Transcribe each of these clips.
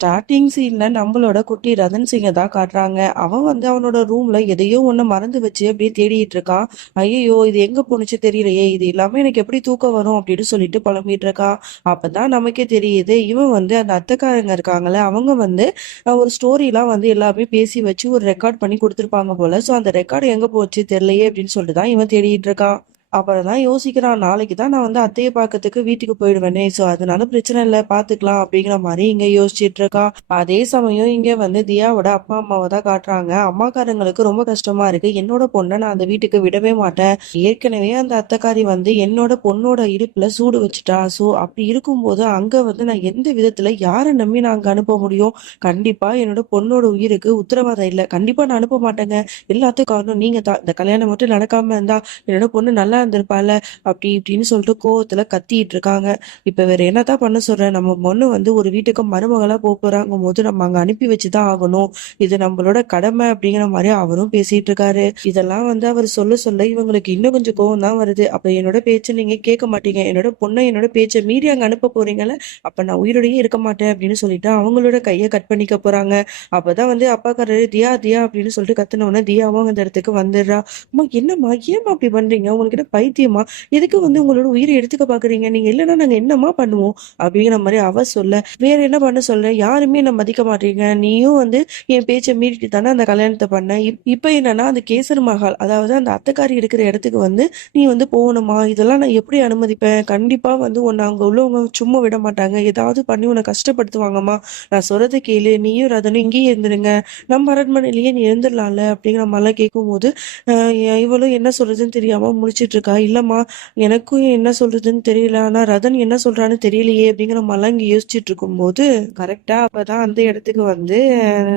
Starting சீன்ல நம்மளோட குட்டி ரதன் சிங்கை தான் காட்டுறாங்க. அவன் வந்து அவனோட ரூம்ல எதையோ ஒண்ணு மறந்து வச்சு அப்படியே தேடிட்டு இருக்கான். ஐயோ இது எங்க போனுச்சு தெரியலையே. இது இல்லாம எனக்கு எப்படி தூக்கம் வரும் அப்படின்னு சொல்லிட்டு புலம்பிட்டு இருக்கான். அப்பதான் நமக்கே தெரியுது இவன் வந்து அந்த அத்தைக்காரங்க இருக்காங்கல்ல அவங்க வந்து ஒரு ஸ்டோரிலாம் வந்து எல்லாமே பேசி வச்சு ஒரு ரெக்கார்ட் பண்ணி கொடுத்துருப்பாங்க போல. ஸோ அந்த ரெக்கார்டு எங்க போச்சு தெரியலையே அப்படின்னு சொல்லிட்டு தான் இவன் தேடிட்டு இருக்கான். அப்புறம் தான் யோசிக்கிறான். நாளைக்கு தான் நான் வந்து அத்தையை பார்க்கறதுக்கு வீட்டுக்கு போயிடுவேனே. ஸோ அதனால பிரச்சனை இல்லை பார்த்துக்கலாம் அப்படிங்கிற மாதிரி இங்க யோசிச்சுட்டு இருக்கான் அதே சமயம் இங்க வந்து தியாவோட அப்பா அம்மாவை தான் காட்டுறாங்க. அம்மாக்காரங்களுக்கு ரொம்ப கஷ்டமா இருக்கு. என்னோட பொண்ணை நான் அந்த வீட்டுக்கு விடவே மாட்டேன். ஏற்கனவே அந்த அத்தைக்காரி வந்து என்னோட பொண்ணோட இடுப்புல சூடு வச்சுட்டா. ஸோ அப்படி இருக்கும்போது அங்க வந்து நான் எந்த விதத்துல யாரை நம்பி நான் அங்க அனுப்ப முடியும்? கண்டிப்பா என்னோட பொண்ணோட உயிருக்கு உத்தரவாதம் இல்லை. கண்டிப்பா நான் அனுப்ப மாட்டேங்க. எல்லாத்துக்கும் காரணம் நீங்க தான் இந்த கல்யாணம் மட்டும் நடக்காம இருந்தா என்னோட பொண்ணு நல்லா இருந்திருப்பால அப்படி இப்படின்னு சொல்லிட்டு கோவத்துல கத்திட்டு இருக்காங்க இப்ப வேற என்னதான் பண்ண சொல்றேன் நம்ம பொண்ணு வந்து ஒரு வீட்டுக்கு மருமகளா போறாங்கும் போது நம்ம அங்க அனுப்பி வச்சுதான் ஆகணும். இது நம்மளோட கடமை அப்படிங்கிற மாதிரி அவரும் பேசிட்டு இருக்காரு இதெல்லாம் வந்து அவர் சொல்ல சொல்ல இவங்களுக்கு இன்னும் கொஞ்சம் கோவம் தான் வருது. அப்ப என்னோட பேச்சை நீங்க கேட்க மாட்டீங்க. என்னோட பொண்ணை என்னோட பேச்சை மீறி அங்க அனுப்ப போறீங்கல்ல அப்ப நான் உயிரோடயே இருக்க மாட்டேன் அப்படின்னு சொல்லிட்டு அவங்களோட கையை கட் பண்ணிக்க போறாங்க. அப்பதான் வந்து அப்பாக்காரரு தியா தியா அப்படின்னு சொல்லிட்டு கத்துனவுடனே தியாவும் அந்த இடத்துக்கு வந்துடுறா. அம்மா என்னம்மா ஏமா அப்படி பண்றீங்க? உங்களுக்கு பைத்தியமா? எதுக்கு வந்து உங்களோட உயிரை எடுத்துக்க பாக்குறீங்க? நீங்க இல்லைன்னா நாங்க என்னம்மா பண்ணுவோம்? அப்படிங்கிற மாதிரி அவ சொல்ல. வேற என்ன பண்ண சொல்ற? யாருமே என்ன மதிக்க மாட்டீங்க. நீயும் வந்து என் பேச்சை மீறிட்டு தானே அந்த கல்யாணத்தை பண்ண. இப்- இப்ப என்னன்னா அந்த கேசர் மகால் அதாவது அந்த அத்தைக்காரி இருக்கிற இடத்துக்கு வந்து நீ வந்து போகணுமா? இதெல்லாம் நான் எப்படி அனுமதிப்பேன்? கண்டிப்பா வந்து உன்னை அங்க உள்ளவங்க சும்மா விட மாட்டாங்க. ஏதாவது பண்ணி உன்னை கஷ்டப்படுத்துவாங்கம்மா. நான் சொல்றதை கேளு. நீயும் ரதனும் இங்கேயே இருந்துருங்க. நம்ம அரண்மனையிலேயே நீ இருந்துடலாம்ல? அப்படிங்கிற மாதிரிலாம் கேட்கும்போது போது இவளும் என்ன சொல்றதுன்னு தெரியாம முழிச்சிட்டு இருக்கா இல்லம்மா எனக்கும் என்ன சொல்றதுன்னு தெரியல. ஆனா ரதன் என்ன சொல்றான்னு தெரியலையே அப்படிங்கிற மாதிரிலாம் இங்க யோசிச்சுட்டு இருக்கும்போது கரெக்டா அப்பதான் அந்த இடத்துக்கு வந்து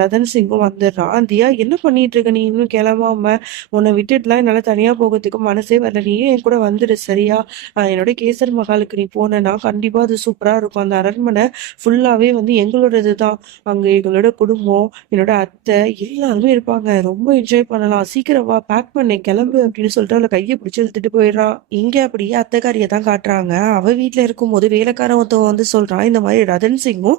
ரதன் சிங்கும் வந்துடுறான் தியா என்ன பண்ணிட்டு இருக்க நீ இன்னும் கிளம்பாம உன்னை விட்டுட்டுலாம் என்னால தனியா போகிறதுக்கு மனசே வரல. நீயே என் கூட வந்துடு சரியா? என்னோட கேசர் மகாலுக்கு நீ போனேன்னா கண்டிப்பா அது சூப்பரா இருக்கும். அந்த அரண்மனை ஃபுல்லாவே வந்து எங்களோடது தான் அங்க எங்களோட குடும்பம் என்னோட அத்தை எல்லாருமே இருப்பாங்க. ரொம்ப என்ஜாய் பண்ணலாம். சீக்கிரம் வா பேக் பண்ணி கிளம்பு அப்படின்னு சொல்லிட்டு அவளை கையை பிடிச்சி எடுத்துட்டு போயிடுறான் இங்க அப்படியே அத்தைக்காரியை தான் காட்டுறாங்க. அவ வீட்டுல இருக்கும்போது வேலைக்காரன் ஒருத்தவன் வந்து சொல்றான் இந்த மாதிரி ரதன் சிங்கும்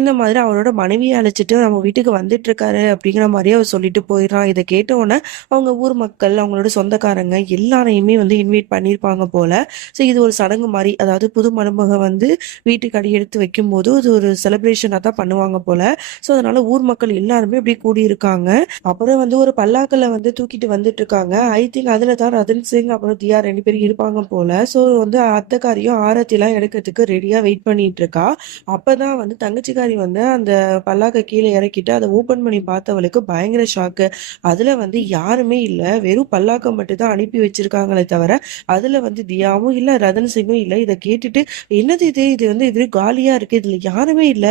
இந்த மாதிரி அவரோட மனைவியை அழைச்சிட்டு நம்ம வீட்டுக்கு வந்துட்டு இருக்காரு அப்படிங்கிற மாதிரி அவர் சொல்லிட்டு போயிடுறான். இதை கேட்ட உடனே அவங்க ஊர் மக்கள் அவங்களோட சொந்தக்காரங்க எல்லாரையுமே வந்து இன்வைட் பண்ணியிருப்பாங்க போல. ஸோ இது ஒரு சடங்கு மாதிரி அதாவது புது மருமக வந்து வீட்டுக்கு அடி எடுத்து வைக்கும்போது அது ஒரு செலிப்ரேஷனாக தான் பண்ணுவாங்க போல. ஸோ அதனால ஊர் மக்கள் எல்லாருமே அப்படி கூடி இருக்காங்க அப்புறம் வந்து ஒரு பல்லாக்கில் வந்து தூக்கிட்டு வந்துட்டு இருக்காங்க. ஐ திங்க் அதில் தான் ரதன் சிங் அப்புறம் தியா ரெண்டு பேரும் இருப்பாங்க போல. ஸோ வந்து அத்தைக்காரியும் ஆரத்திலாம் எடுக்கிறதுக்கு ரெடியாக வெயிட் பண்ணிட்டு இருக்கா அப்பதான் வந்து தங்கச்சிக்காரி வந்து அந்த பல்லாக்க கீழே இறக்கிட்டு அதை ஓப்பன் பண்ணி பார்த்தவளுக்கு பயங்கர ஷாக்கு அதுல வந்து யாருமே இல்ல. வெறும் பல்லாக்கம் மட்டும் தான் அனுப்பி வச்சிருக்காங்களே தவிர அதுல வந்து தியாவும் இல்ல ரதன் சிங்கும் இல்ல. இதை கேட்டுட்டு என்னது இது? இது வந்து இது காலியா இருக்கு. இதுல யாருமே இல்ல.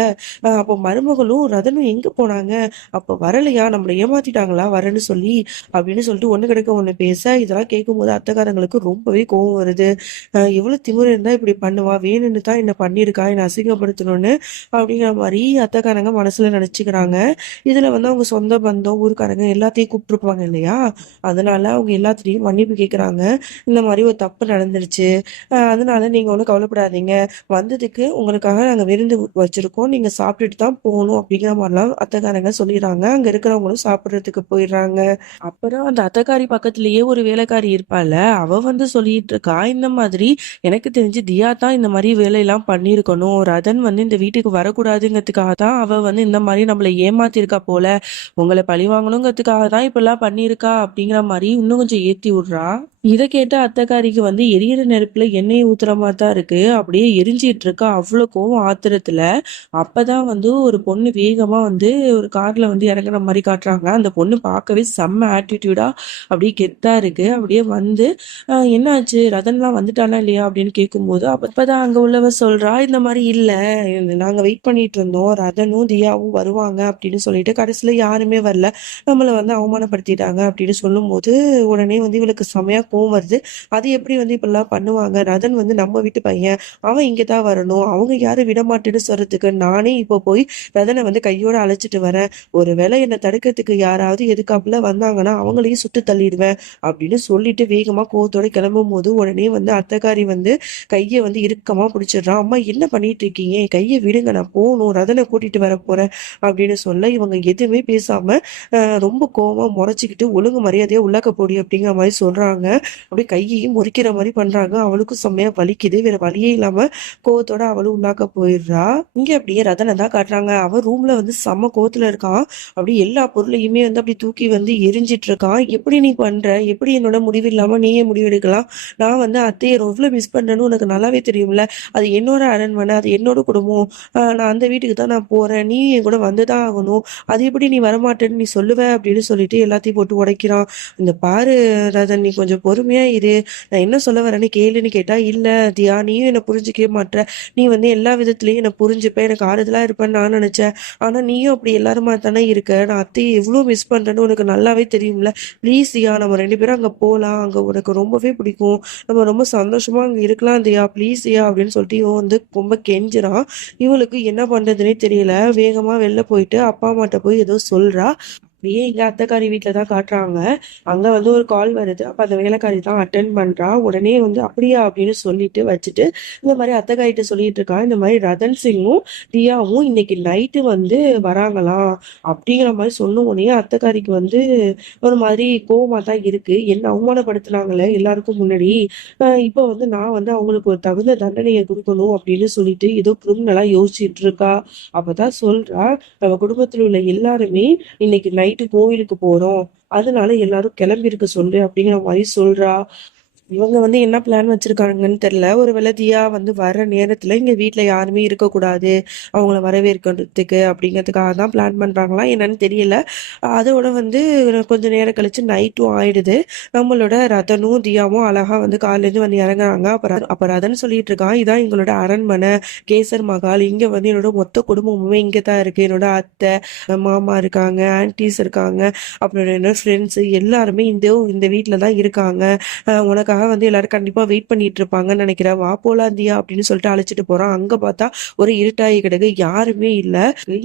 அப்போ மருமகளும் ரதனும் எங்க போனாங்க? அப்ப வரலையா? நம்மளை ஏமாத்திட்டாங்களா? வரேன்னு சொல்லி அப்படின்னு சொல்லிட்டு ஒண்ணு கிடைக்க ஒண்ணு பேச இதெல்லாம் கேட்கும்போது அவங்களுக்கு ரொம்பவே கோவம் வருது. அஹ் எவ்வளவு திமிரு இருந்தா இப்படி பண்ணுவா? வேணும்னு தான் என்ன பண்ணியிருக்கா? என்ன அசிங்கப்படுத்தணும்னு? அப்படிங்கிற மாதிரி அத்தைக்காரங்க மனசுல நினைச்சுக்கிறாங்க. இதுல வந்து அவங்க சொந்த பந்தம் ஊருக்காரங்க எல்லாத்தையும் கூப்பிட்டுருப்பாங்க இல்லையா? அதனால அவங்க எல்லாத்துலயும் மன்னிப்பு கேக்குறாங்க. இந்த மாதிரி ஒரு தப்பு நடந்துருச்சு. அதனால நீங்க ஒன்றும் கவலைப்படாதீங்க. வந்ததுக்கு உங்களுக்காக நாங்க விருந்து வச்சிருக்கோம். நீங்க சாப்பிட்டுட்டு தான் போகணும். அப்படிங்கிற மாதிரிலாம் அத்தைக்காரங்க சொல்லிடுறாங்க. அங்க இருக்கிறவங்களும் சாப்பிடுறதுக்கு போயிடுறாங்க. அப்புறம் அந்த அத்தைக்காரி பக்கத்துலயே ஒரு வேலைக்காரி இருப்பாள் அவ அவ வந்து சொல்லிட்டு இருக்கா இந்த மாதிரி எனக்கு தெரிஞ்சு தியா தான் இந்த மாதிரி வேலையெல்லாம் பண்ணியிருக்கணும். ரதன் வந்து இந்த வீட்டுக்கு வரக்கூடாதுங்கிறதுக்காக தான் அவ வந்து இந்த மாதிரி நம்மளை ஏமாத்திருக்கா போல. உங்களை பழி வாங்கணுங்கிறதுக்காக தான் இப்பெல்லாம் பண்ணியிருக்கா அப்படிங்கிற மாதிரி இன்னும் கொஞ்சம் ஏத்தி விடுறா. இதை கேட்ட அத்தகாரிக்கு வந்து எரியிற நெருப்புல எண்ணெய் ஊத்துற மாதிரி தான் இருக்கு. அப்படியே எரிஞ்சிட்டு இருக்கா. அவ்வளோ கோவம் ஆத்திரத்துல. அப்பதான் வந்து ஒரு பொண்ணு வேகமா வந்து ஒரு கார்ல வந்து இறங்குற மாதிரி காட்டுறாங்க. அந்த பொண்ணு பார்க்கவே செம்ம ஆட்டிடியூடா அப்படியே கெத்தா இருக்கு. அப்படியே வந்து என்னாச்சு? ரதன்லாம் வந்துட்டானா இல்லையா? அப்படின்னு கேட்கும்போது அப்பதான் அங்க உள்ளவ சொல்றா இந்த மாதிரி இல்ல. நாங்க வெயிட் பண்ணிட்டு இருந்தோம். ரதனும் தியாவும் வருவாங்க. அப்படின்னு சொல்லிட்டு கடைசியில யாருமே வரல. நம்மளை வந்து அவமானப்படுத்திட்டாங்க அப்படின்னு சொல்லும்போது உடனே வந்து இவளுக்கு செமையா கோவம் வருது. அது எப்படி வந்து இப்படிலாம் பண்ணுவாங்க? ரதன் வந்து நம்ம வீட்டு பையன். அவன் இங்கே தான் வரணும். அவங்க யாரும் விடமாட்டேன்னு சொல்கிறதுக்கு சொல்றதுக்கு நானே இப்போ போய் ரதனை வந்து கையோட அழைச்சிட்டு வரேன். ஒரு வேலை என்னை தடுக்கிறதுக்கு யாராவது எதுக்காப்புல வந்தாங்கன்னா அவங்களையும் சுட்டு தள்ளிடுவேன் அப்படின்னு சொல்லிட்டு வேகமாக கோவத்தோட கிளம்பும் போது உடனே வந்து அத்தக்காரி வந்து கையை வந்து இறுக்கமாக பிடிச்சிடுறான். அம்மா என்ன பண்ணிட்டு இருக்கீங்க? என் கையை விடுங்க. நான் போகணும். ரதனை கூட்டிட்டு வர போறேன். அப்படின்னு சொல்ல இவங்க எதுவுமே பேசாம ரொம்ப கோவமா முறைச்சிக்கிட்டு ஒழுங்கு மரியாதையா உள்ளாக்க போடி அப்படிங்கிற மாதிரி சொல்றாங்க. அப்படியே கையையும் முறிக்கிற மாதிரி பண்றாங்க. அவளுக்கும் செம்மையா வலிக்குது. வேற வழியே இல்லாம கோவத்தோட அவளும் உள்ளாக்க போயிடுறா. இங்க அப்படியே ரதனை தான் காட்டுறாங்க. அவன் ரூம்ல வந்து செம்ம கோவத்துல இருக்கான். அப்படி எல்லா பொருளையுமே வந்து அப்படி தூக்கி வந்து எரிஞ்சிட்டு இருக்கான். எப்படி நீ பண்ற? எப்படி என்னோட முடிவு இல்லாம நீயே முடிவெடுக்கலாம்? நான் வந்து அத்தையை எவ்வளவு மிஸ் பண்றேன்னு உனக்கு நல்லாவே தெரியும்ல. அது என்னோட அரண்மனை அது என்னோட குடும்பம். ஆஹ் நான் அந்த வீட்டுக்கு தான் நான் போறேன். நீ என் கூட வந்துதான் ஆகணும். அது எப்படி நீ வரமாட்டேன்னு நீ சொல்லுவ அப்படின்னு சொல்லிட்டு எல்லாத்தையும் போட்டு உடைக்கிறான். இந்த பாரு ரதன் நீ கொஞ்சம் பொறுமையா இரு. நான் என்ன சொல்ல வரேன்னு கேளுன்னு கேட்டா இல்ல தியா நீயும் என்னை புரிஞ்சுக்கவே மாட்ற. நீ வந்து எல்லா விதத்துலயும் என்னை புரிஞ்சுப்ப. எனக்கு ஆறுதலா இருப்பேன்னு நான் நினைச்சேன். ஆனா நீயும் அப்படி எல்லாருமா தானே இருக்க. நான் அத்தையை எவ்வளவு மிஸ் பண்றேன்னு உனக்கு நல்லாவே தெரியும்ல. ப்ளீஸ் தியா நம்ம ரெண்டு பேரும் அங்க போலாம். அங்க உனக்கு ரொம்பவே பிடிக்கும். நம்ம ரொம்ப சந்தோஷமா அங்க இருக்கலாம் தியா. ப்ளீஸ் தியா அப்படின்னு சொல்லிட்டு இவன் வந்து ரொம்ப கெஞ்சுறான். இவளுக்கு என்ன பண்றதுன்னே தெரியல. வேகமா வெளில போயிட்டு அப்பா அம்மாட்ட போய் ஏதோ சொல்றா. அப்படியே எங்க அத்தைக்காரி வீட்டில் தான் காட்டுறாங்க. அங்க வந்து ஒரு கால் வருது. அப்ப அந்த வேலைக்காரி தான் அட்டன் பண்றா. உடனே வந்து அப்படியா அப்படின்னு சொல்லிட்டு வச்சுட்டு இந்த மாதிரி அத்தைக்காரிட்ட சொல்லிட்டு இருக்கா. இந்த மாதிரி ரதன் சிங்கும் தியாவும் இன்னைக்கு நைட்டு வந்து வராங்களாம் அப்படிங்கிற மாதிரி சொன்ன உடனே அத்தைக்காரிக்கு வந்து ஒரு மாதிரி கோவமா தான் இருக்கு. என்ன அவமானப்படுத்துனாங்களே எல்லாருக்கும் முன்னாடி. ஆஹ் இப்போ வந்து நான் வந்து அவங்களுக்கு ஒரு தகுந்த தண்டனையை கொடுக்கணும் அப்படின்னு சொல்லிட்டு ஏதோ கிரிமினலா யோசிச்சுட்டு இருக்கா. அப்பதான் சொல்றா. நம்ம குடும்பத்துல உள்ள எல்லாருமே இன்னைக்கு நைட் நைட்டு கோவிலுக்கு போறோம். அதனால எல்லாரும் கிளம்பி இருக்க சொல்லு அப்படிங்கிற மாதிரி சொல்றா. இவங்க வந்து என்ன பிளான் வச்சிருக்காங்கன்னு தெரியல. ஒருவேளை தியா வந்து வர நேரத்துல இங்க வீட்டில் யாருமே இருக்கக்கூடாது. அவங்கள வரவேற்கிறதுக்கு அப்படிங்கிறதுக்காக தான் பிளான் பண்றாங்களா என்னன்னு தெரியல. அதோட வந்து கொஞ்ச நேரம் கழிச்சு நைட்டும் ஆயிடுது. நம்மளோட ரதனும் தியாவும் அழகா வந்து காலையில இருந்து வந்து இறங்குறாங்க. அப்புறம் ரத- அப்ப ரதன் சொல்லிட்டு இருக்கான் இதான் எங்களோட அரண்மனை கேசர் மகால். இங்க வந்து என்னோட மொத்த குடும்பமுமே இங்கே தான் இருக்கு. என்னோட அத்தை மாமா இருக்காங்க ஆன்டிஸ் இருக்காங்க. அப்புறம் என்னோட ஃப்ரெண்ட்ஸ் எல்லாருமே இந்த இந்த வீட்ல தான் இருக்காங்க. உனக்காக உனக்காக வந்து எல்லாரும் கண்டிப்பா வெயிட் பண்ணிட்டு இருப்பாங்கன்னு நினைக்கிறேன் வா போலாம் தியா அப்படின்னு சொல்லிட்டு அழைச்சிட்டு போறான் அங்க பார்த்தா ஒரு இருட்டாயி கிடக்கு. யாருமே இல்ல.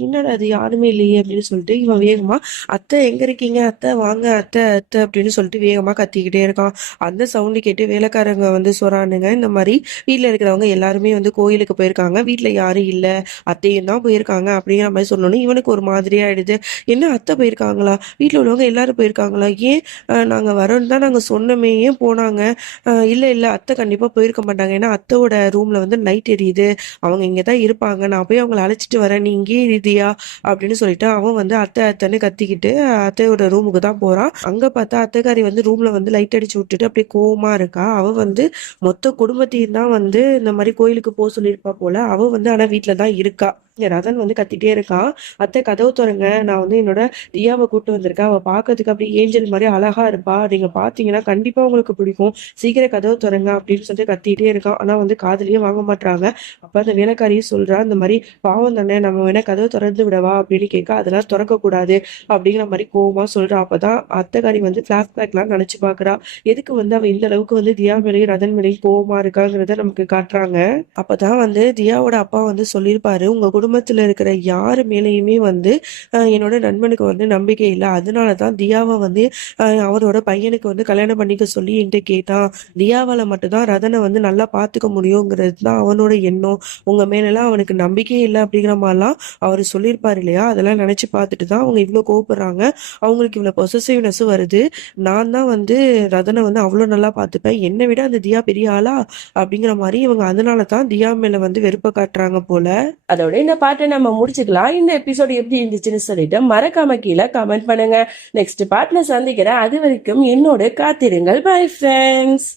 என்னடா அது யாருமே இல்லையே அப்படின்னு சொல்லிட்டு இவன் வேகமா அத்தை எங்க இருக்கீங்க? அத்தை வாங்க அத்தை அத்தை அப்படின்னு சொல்லிட்டு வேகமா கத்திக்கிட்டே இருக்கான். அந்த சவுண்டு கேட்டு வேலைக்காரங்க வந்து சொல்றானுங்க இந்த மாதிரி வீட்டுல இருக்கிறவங்க எல்லாருமே வந்து கோயிலுக்கு போயிருக்காங்க. வீட்டுல யாரும் இல்ல. அத்தையும் தான் போயிருக்காங்க அப்படிங்கிற மாதிரி சொன்னோன்னே இவனுக்கு ஒரு மாதிரி ஆயிடுது. என்ன? அத்தை போயிருக்காங்களா? வீட்டுல உள்ளவங்க எல்லாரும் போயிருக்காங்களா? ஏன் நாங்க வரோன்னு தான் நாங்க சொன்னோமே. ஏன் போனாங்க? இல்ல இல்ல அத்தை கண்டிப்பா போயிருக்க மாட்டாங்க. ஏன்னா அத்தோட ரூம்ல வந்து லைட் எரியுது. அவங்க இங்கே தான் இருப்பாங்க. நான் போய் அவங்கள அழைச்சிட்டு வரேன். நீ இங்கே இருதியா? அப்படின்னு சொல்லிட்டு அவன் வந்து அத்தை அத்தைன்னு கத்திக்கிட்டு அத்தையோட ரூமுக்கு தான் போறான். அங்க பார்த்தா அத்தைக்காரி வந்து ரூம்ல வந்து லைட் அடிச்சு விட்டுட்டு அப்படியே கோவமாக இருக்கா. அவ வந்து மொத்த குடும்பத்தையும் தான் வந்து இந்த மாதிரி கோயிலுக்கு போக சொல்லியிருப்பா போல. அவள் வந்து ஆனா வீட்டில் தான் இருக்கா. இங்க ரதன் வந்து கத்திட்டே இருக்கான் அத்தை கதவு திறங்க. நான் வந்து என்னோட தியாவை கூட்டு வந்திருக்கேன். அவ பார்க்கறதுக்கு அப்படியே ஏஞ்சல் மாதிரி அழகா இருப்பா. நீங்க பாத்தீங்கன்னா கண்டிப்பா உங்களுக்கு பிடிக்கும். சீக்கிரம் கதவு திறங்க அப்படின்னு சொல்லிட்டு கத்திட்டே இருக்கான் ஆனா வந்து காதலியே வாங்க மாட்றாங்க. அப்ப அந்த வேலைக்காரியும் சொல்றா இந்த மாதிரி பாவம் தானே. நம்ம வேணா கதவு திறந்து விடவா? அப்படின்னு கேட்க அதெல்லாம் திறக்க கூடாது. அப்படிங்கிற மாதிரி கோவமா சொல்றா. அப்பதான் அத்தைக்காரி வந்து பிளாஷ்பேக்லாம் நினைச்சு பாக்குறா எதுக்கு வந்து அவ இந்த அளவுக்கு வந்து தியா மேலேயும் ரதன் மேலேயும் கோவமாக இருக்காங்கிறத நமக்கு காட்டுறாங்க. அப்பதான் வந்து தியாவோட அப்பா வந்து சொல்லியிருப்பாரு உங்க குடும்பத்தில் இருக்கிற யார் மேலேயுமே வந்து என்னோட நண்பனுக்கு வந்து நம்பிக்கை இல்லை. அதனாலதான் தியாவை வந்து அவரோட பையனுக்கு வந்து கல்யாணம் பண்ணிக்க சொல்லி என்கிட்ட கேட்டான். தியாவால் மட்டும்தான் ரதனை வந்து நல்லா பார்த்துக்க முடியுங்கிறது தான் அவனோட எண்ணம். உங்கள் மேலெல்லாம் அவனுக்கு நம்பிக்கையே இல்லை அப்படிங்கிற மாதிரிலாம் அவர் சொல்லியிருப்பார் இல்லையா? அதெல்லாம் நினச்சி பார்த்துட்டு தான் அவங்க இவ்வளோ கோவப்படுறாங்க. அவங்களுக்கு இவ்வளோ பொசசிவ்னஸ் வருது. நான் தான் வந்து ரதனை வந்து அவ்வளோ நல்லா பார்த்துப்பேன் என்னை விட அந்த தியா பெரிய ஆளா? அப்படிங்கிற மாதிரி இவங்க அதனால தான் தியா மேல வந்து வெறுப்பை காட்டுறாங்க போல. அதோட இந்த பாட்டை நம்ம முடிச்சுக்கலாம். இந்த எபிசோடு எப்படி இருந்துச்சுன்னு சொல்லிட்டு மறக்காம கீழே கமெண்ட் பண்ணுங்க. நெக்ஸ்ட் பாட்டில் சந்திக்கிறேன். அது வரைக்கும் என்னோட காத்திருங்கள். Bye friends